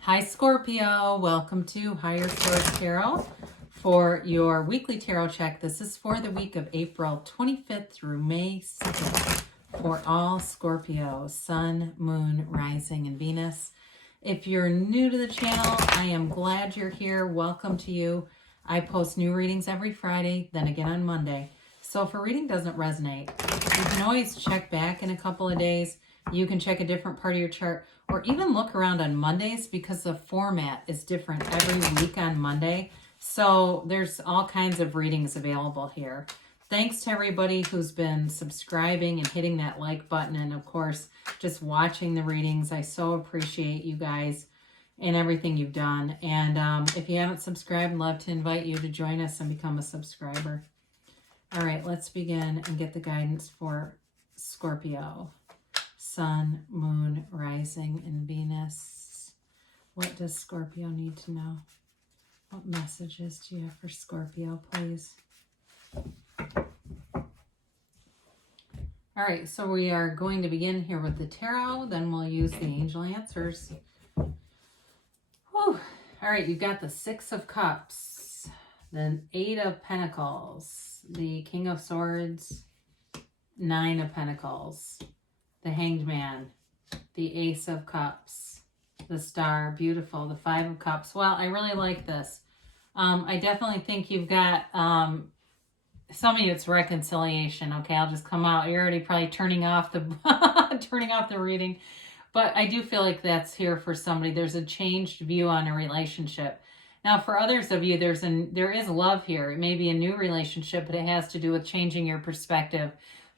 Hi Scorpio, welcome to Higher Source Tarot for your weekly tarot check. This is for the week of April 25th through May 2nd for all Scorpio, Sun, Moon, Rising, and Venus. If you're new to the channel, I am glad you're here. Welcome to you. I post new readings every Friday, then again on Monday. So if a reading doesn't resonate, you can always check back in a couple of days. You can check a different part of your chart or even look around on Mondays because the format is different every week on Monday. So there's all kinds of readings available here. Thanks to everybody who's been subscribing and hitting that like button and, of course, just watching the readings. I so appreciate you guys and everything you've done. And if you haven't subscribed, I'd love to invite you to join us and become a subscriber. All right, let's begin and get the guidance for Scorpio. Sun, Moon, Rising, and Venus. What does Scorpio need to know? What messages do you have for Scorpio, please? All right, so we are going to begin here with the tarot. Then we'll use the angel answers. Whew. All right, you've got the Six of Cups, the Eight of Pentacles, the King of Swords, Nine of Pentacles, the Hanged Man, the Ace of Cups, the Star, beautiful, the Five of Cups. Well, I really like this. I definitely think you've got, some of you it's reconciliation. Okay, I'll just come out. You're already probably turning off the, turning off the reading. But I do feel like that's here for somebody. There's a changed view on a relationship. Now, for others of you, there is love here. It may be a new relationship, but it has to do with changing your perspective.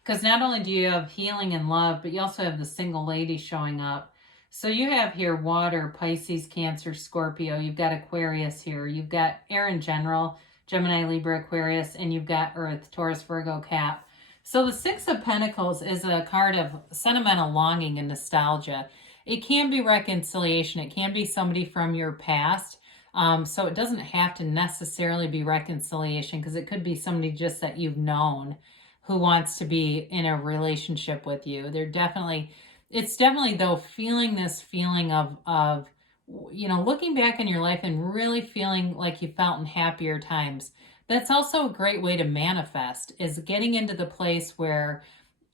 Because not only do you have healing and love, but you also have the single lady showing up. So you have here water, Pisces, Cancer, Scorpio. You've got Aquarius here. You've got air in general, Gemini, Libra, Aquarius, and you've got Earth, Taurus, Virgo, Cap. So the Six of Pentacles is a card of sentimental longing and nostalgia. It can be reconciliation. It can be somebody from your past. So it doesn't have to necessarily be reconciliation because it could be somebody just that you've known who wants to be in a relationship with you. It's definitely though feeling this feeling of looking back in your life and really feeling like you felt in happier times. That's also a great way to manifest, is getting into the place where,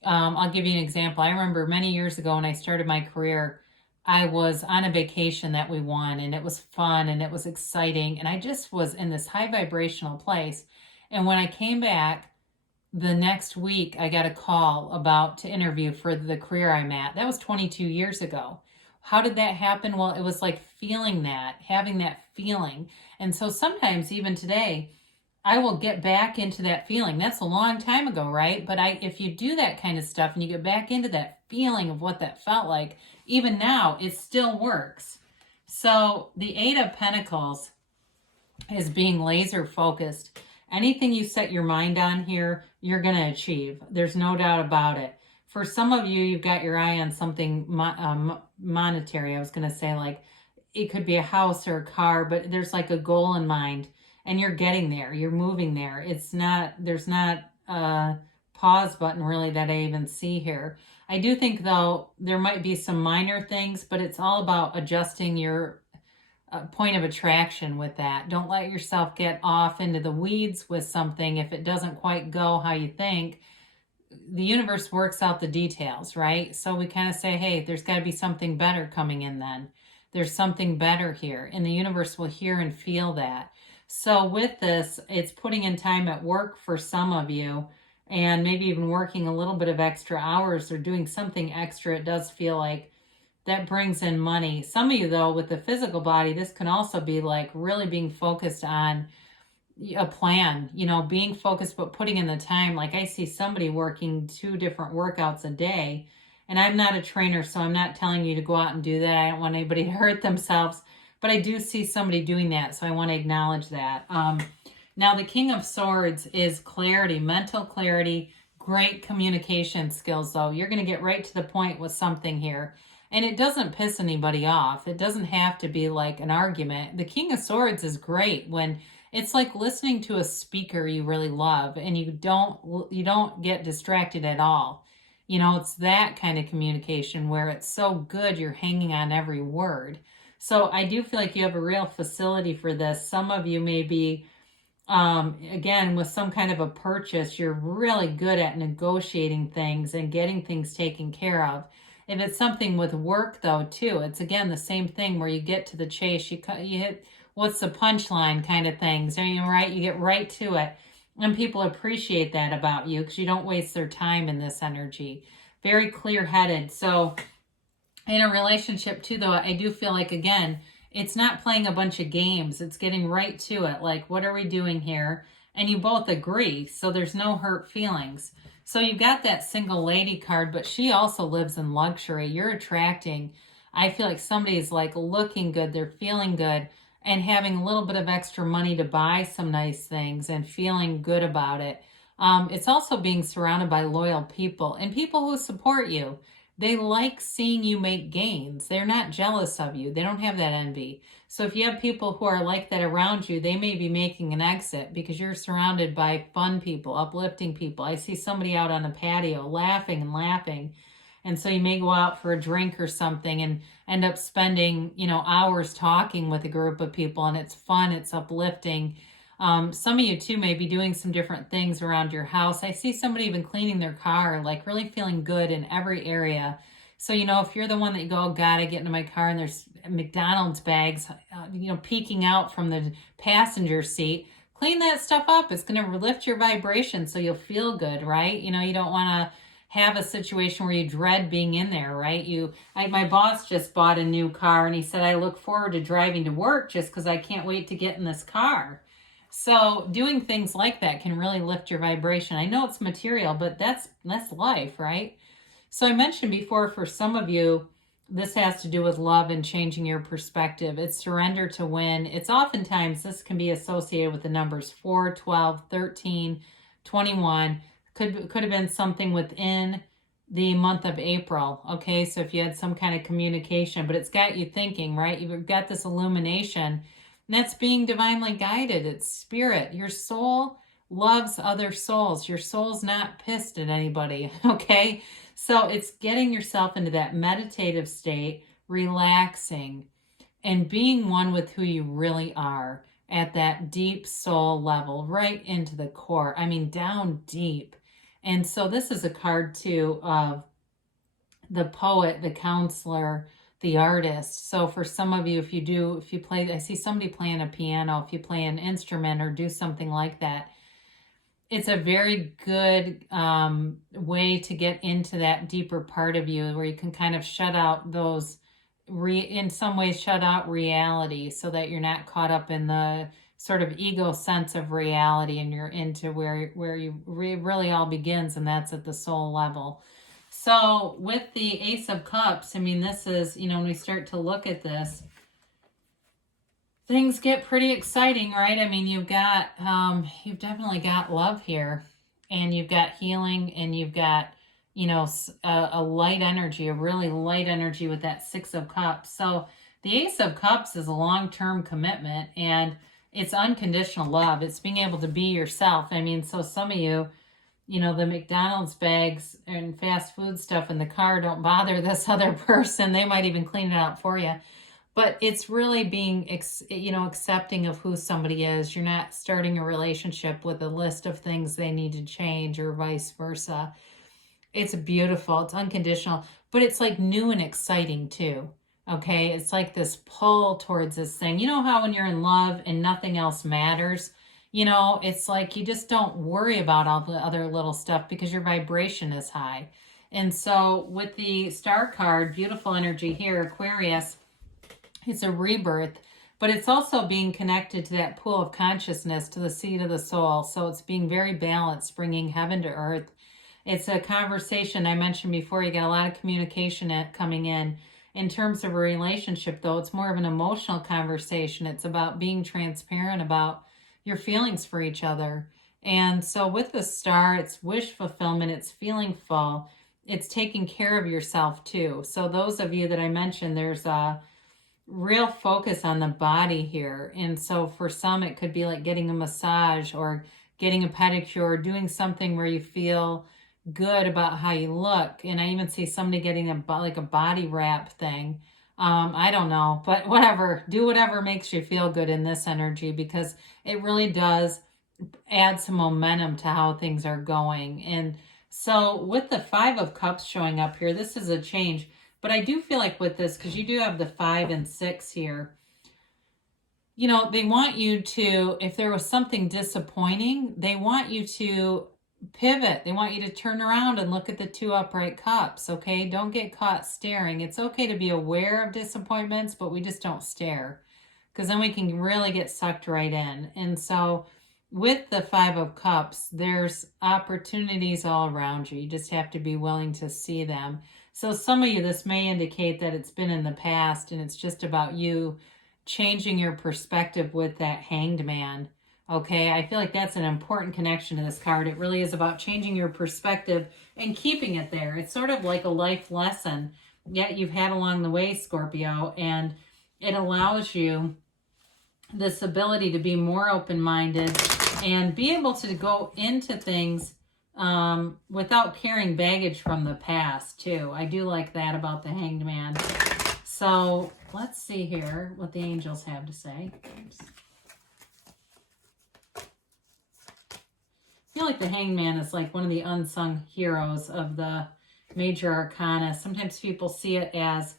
I'll give you an example. I remember many years ago when I started my career, I was on a vacation that we won and it was fun and it was exciting. And I just was in this high vibrational place. And when I came back, the next week, I got a call to interview for the career I'm at. That was 22 years ago. How did that happen? Well, it was like feeling that, having that feeling. And so sometimes, even today, I will get back into that feeling. That's a long time ago, right? But if you do that kind of stuff and you get back into that feeling of what that felt like, even now, it still works. So the Eight of Pentacles is being laser focused. Anything you set your mind on here, you're going to achieve. There's no doubt about it. For some of you, you've got your eye on something monetary. I was going to say, like, it could be a house or a car, but there's like a goal in mind and you're getting there. You're moving there. There's not a pause button really that I even see here. I do think though, there might be some minor things, but it's all about adjusting your point of attraction with that. Don't let yourself get off into the weeds with something if it doesn't quite go how you think. The universe works out the details, right? So we kind of say, hey, there's got to be something better coming in then. There's something better here, and the universe will hear and feel that. So with this, it's putting in time at work for some of you, and maybe even working a little bit of extra hours or doing something extra. It does feel like that brings in money. Some of you, though, with the physical body, this can also be like really being focused on a plan, being focused, but putting in the time. Like I see somebody working 2 different workouts a day, and I'm not a trainer, so I'm not telling you to go out and do that. I don't want anybody to hurt themselves, but I do see somebody doing that, so I want to acknowledge that. Now, the King of Swords is clarity, mental clarity, great communication skills, though. You're going to get right to the point with something here. And it doesn't piss anybody off. It doesn't have to be like an argument. The King of Swords is great when it's like listening to a speaker you really love and you don't get distracted at all. It's that kind of communication where it's so good you're hanging on every word. So I do feel like you have a real facility for this. Some of you may be, again, with some kind of a purchase, you're really good at negotiating things and getting things taken care of. If it's something with work, though, too, it's again the same thing where you get to the chase. You hit what's the punchline kind of things. I mean, right? You get right to it. And people appreciate that about you because you don't waste their time in this energy. Very clear-headed. So in a relationship, too, though, I do feel like, again, it's not playing a bunch of games. It's getting right to it. Like, what are we doing here? And you both agree. So there's no hurt feelings. So you've got that single lady card, but she also lives in luxury. You're attracting. I feel like somebody's like looking good. They're feeling good and having a little bit of extra money to buy some nice things and feeling good about it. It's also being surrounded by loyal people and people who support you. They like seeing you make gains. They're not jealous of you. They don't have that envy. So if you have people who are like that around you, they may be making an exit because you're surrounded by fun people, uplifting people. I see somebody out on a patio laughing and laughing. And so you may go out for a drink or something and end up spending, hours talking with a group of people, and it's fun, it's uplifting. Some of you too may be doing some different things around your house. I see somebody even cleaning their car, like really feeling good in every area. So, if you're the one that you go, oh, God, I get into my car and there's McDonald's bags, peeking out from the passenger seat, clean that stuff up. It's going to lift your vibration so you'll feel good, right? You don't want to have a situation where you dread being in there, right? My boss just bought a new car and he said, I look forward to driving to work just because I can't wait to get in this car. So doing things like that can really lift your vibration. I know it's material, but that's life, right? So I mentioned before, for some of you, this has to do with love and changing your perspective. It's surrender to win. It's oftentimes, this can be associated with the numbers 4, 12, 13, 21. Could have been something within the month of April. Okay, so if you had some kind of communication, but it's got you thinking, right? You've got this illumination. And that's being divinely guided. It's spirit. Your soul loves other souls. Your soul's not pissed at anybody, okay? So it's getting yourself into that meditative state, relaxing, and being one with who you really are at that deep soul level, right into the core. I mean, down deep. And so this is a card, too, of the poet, the counselor, the artist. So for some of you, if you play, I see somebody playing a piano, if you play an instrument or do something like that, it's a very good way to get into that deeper part of you where you can kind of shut out those, in some ways shut out reality so that you're not caught up in the sort of ego sense of reality, and you're into where you really all begins, and that's at the soul level. So with the Ace of Cups, I mean, this is, when we start to look at this, things get pretty exciting, right? I mean, you've definitely got love here, and you've got healing, and you've got, a light energy, a really light energy with that 6 of Cups. So the Ace of Cups is a long-term commitment, and it's unconditional love. It's being able to be yourself. I mean, so some of you, the McDonald's bags and fast food stuff in the car don't bother this other person. They might even clean it out for you. But it's really being, accepting of who somebody is. You're not starting a relationship with a list of things they need to change or vice versa. It's beautiful. It's unconditional. But it's like new and exciting too. Okay? It's like this pull towards this thing. You know how when you're in love and nothing else matters? It's like you just don't worry about all the other little stuff because your vibration is high. And so with the Star card, beautiful energy here, Aquarius, it's a rebirth, but it's also being connected to that pool of consciousness, to the seat of the soul. So it's being very balanced, bringing heaven to earth. It's a conversation. I mentioned before, you get a lot of communication coming in. In terms of a relationship, though, it's more of an emotional conversation. It's about being transparent about your feelings for each other. And so with the Star, it's wish fulfillment, it's feeling full, it's taking care of yourself too. So those of you that I mentioned, there's a real focus on the body here. And so for some, it could be like getting a massage or getting a pedicure, doing something where you feel good about how you look. And I even see somebody getting a body wrap thing. I don't know, but whatever. Do whatever makes you feel good in this energy, because it really does add some momentum to how things are going. And so with the 5 of Cups showing up here, this is a change. But I do feel like with this, because you do have the 5 and 6 here, you know, they want you to, if there was something disappointing, they want you to pivot. They want you to turn around and look at the 2 upright cups, okay? Don't get caught staring. It's okay to be aware of disappointments, but we just don't stare, because then we can really get sucked right in. And so with the 5 of Cups, there's opportunities all around you. You just have to be willing to see them. So some of you, this may indicate that it's been in the past, and it's just about you changing your perspective with that Hanged Man. Okay, I feel like that's an important connection to this card. It really is about changing your perspective and keeping it there. It's sort of like a life lesson that you've had along the way, Scorpio, and it allows you this ability to be more open-minded and be able to go into things without carrying baggage from the past, too. I do like that about the Hanged Man. So let's see here what the angels have to say. Oops. I feel like the Hanged Man is like one of the unsung heroes of the major arcana. Sometimes people see it as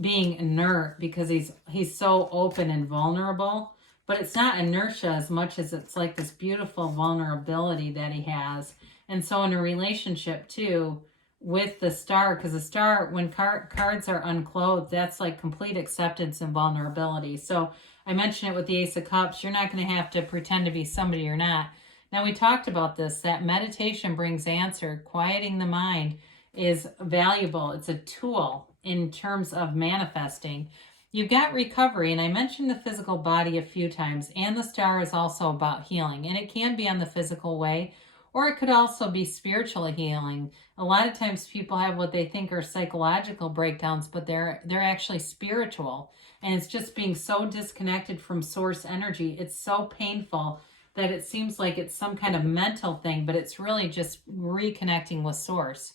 being inert because he's so open and vulnerable, but it's not inertia as much as it's like this beautiful vulnerability that he has. And so in a relationship too, with the Star, because the Star, when cards are unclothed, that's like complete acceptance and vulnerability. So I mentioned it with the Ace of Cups. You're not going to have to pretend to be somebody you're not. Now, we talked about this, that meditation brings answer. Quieting the mind is valuable. It's a tool in terms of manifesting. You've got recovery, and I mentioned the physical body a few times, and the Star is also about healing, and it can be on the physical way, or it could also be spiritual healing. A lot of times people have what they think are psychological breakdowns, but they're actually spiritual. And it's just being so disconnected from source energy. It's so painful that it seems like it's some kind of mental thing, but it's really just reconnecting with source.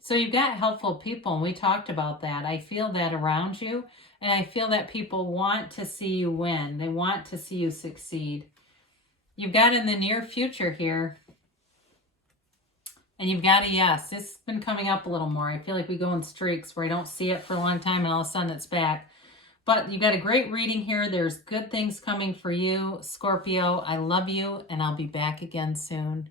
So you've got helpful people, and we talked about that. I feel that around you, and I feel that people want to see you win. They want to see you succeed. You've got in the near future here, and you've got a yes. This has been coming up a little more. I feel like we go in streaks where I don't see it for a long time and all of a sudden it's back. But you've got a great reading here. There's good things coming for you, Scorpio. I love you, and I'll be back again soon.